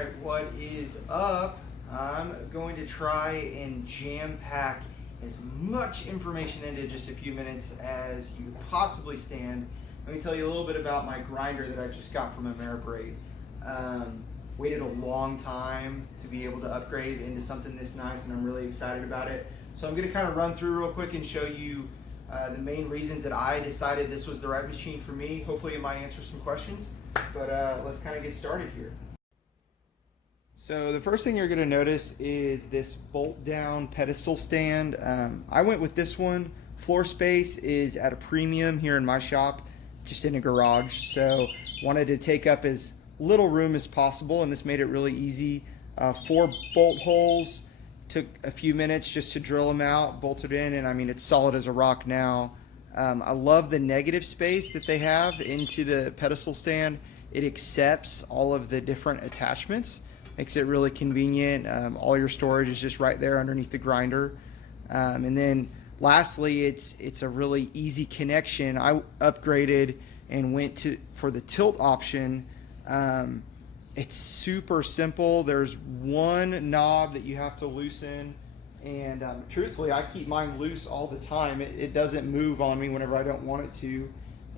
Alright, what is up? I'm going to try and jam pack as much information into just a few minutes as you could possibly stand. Let me tell you a little bit about my grinder that I just got from AmeriBrade. Waited a long time to be able to upgrade into something this nice, and I'm really excited about it. So I'm going to kind of run through real quick and show you the main reasons that I decided this was the right machine for me. Hopefully it might answer some questions, but let's kind of get started here. So the first thing you're going to notice is this bolt down pedestal stand. I went with this one. Floor space is at a premium here in my shop, just in a garage. So wanted to take up as little room as possible, and this made it really easy. 4 bolt holes, took a few minutes just to drill them out, bolted in, and I mean it's solid as a rock now. I love the negative space that they have into the pedestal stand. It accepts all of the different attachments. Makes it really convenient. All your storage is just right there underneath the grinder. And then lastly, it's a really easy connection. I upgraded and went for the tilt option. It's super simple. There's one knob that you have to loosen, and truthfully, I keep mine loose all the time. It doesn't move on me whenever I don't want it to,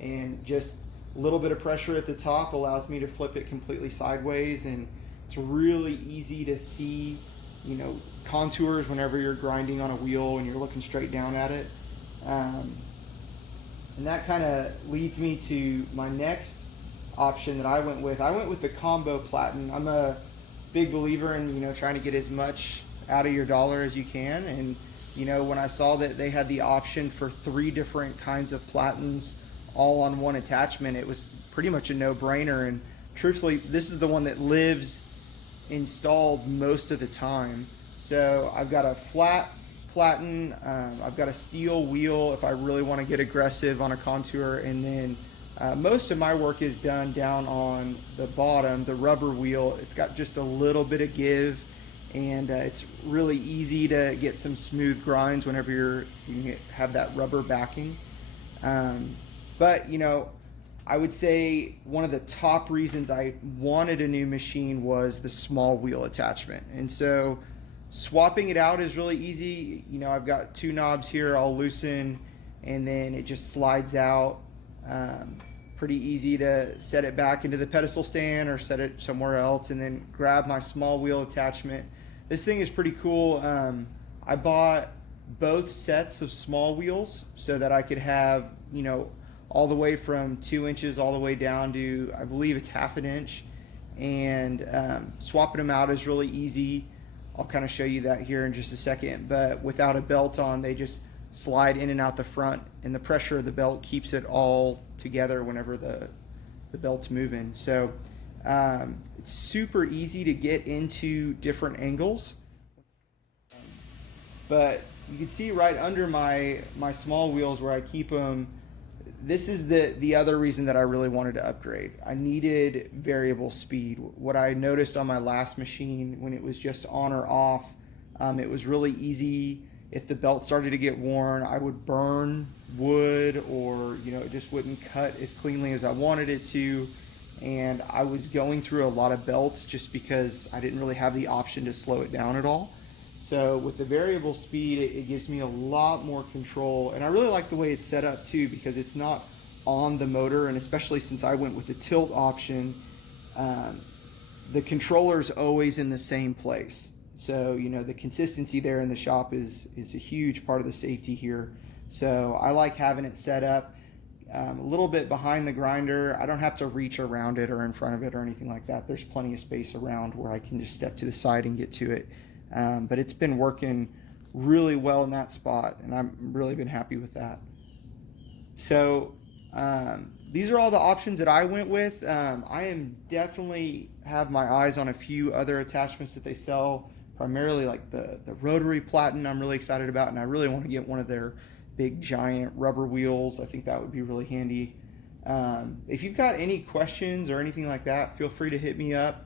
and just a little bit of pressure at the top allows me to flip it completely sideways, and it's really easy to see, contours whenever you're grinding on a wheel and you're looking straight down at it. And that kind of leads me to my next option that I went with. I went with the combo platen. I'm a big believer in, trying to get as much out of your dollar as you can. And, when I saw that they had the option for 3 different kinds of platens all on one attachment, it was pretty much a no-brainer. And truthfully, this is the one that lives installed most of the time. So I've got a flat platen, I've got a steel wheel if I really want to get aggressive on a contour, and then most of my work is done down on the bottom, the rubber wheel. It's got just a little bit of give, and it's really easy to get some smooth grinds whenever you have that rubber backing. But I would say one of the top reasons I wanted a new machine was the small wheel attachment. And so swapping it out is really easy. I've got 2 knobs here I'll loosen, and then it just slides out. Pretty easy to set it back into the pedestal stand or set it somewhere else, and then grab my small wheel attachment. This thing is pretty cool. I bought both sets of small wheels so that I could have, all the way from 2 inches all the way down to, I believe it's 1/2 inch, and swapping them out is really easy. I'll kind of show you that here in just a second, but without a belt on, they just slide in and out the front, and the pressure of the belt keeps it all together whenever the belt's moving. So it's super easy to get into different angles, but you can see right under my small wheels where I keep them. This is the other reason that I really wanted to upgrade. I needed variable speed. What I noticed on my last machine, when it was just on or off, it was really easy. If the belt started to get worn, I would burn wood, or it just wouldn't cut as cleanly as I wanted it to. And I was going through a lot of belts just because I didn't really have the option to slow it down at all. So with the variable speed, it gives me a lot more control, and I really like the way it's set up too, because it's not on the motor, and especially since I went with the tilt option, the controller's always in the same place. So the consistency there in the shop is a huge part of the safety here. So I like having it set up a little bit behind the grinder. I don't have to reach around it or in front of it or anything like that. There's plenty of space around where I can just step to the side and get to it. But it's been working really well in that spot, and I've really been happy with that. So these are all the options that I went with. I am definitely have my eyes on a few other attachments that they sell, primarily like the rotary platen I'm really excited about, and I really want to get one of their big giant rubber wheels. I think that would be really handy. If you've got any questions or anything like that, feel free to hit me up.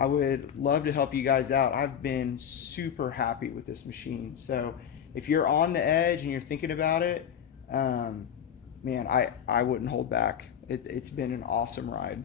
I would love to help you guys out. I've been super happy with this machine. So if you're on the edge and you're thinking about it, man, I wouldn't hold back. It's been an awesome ride.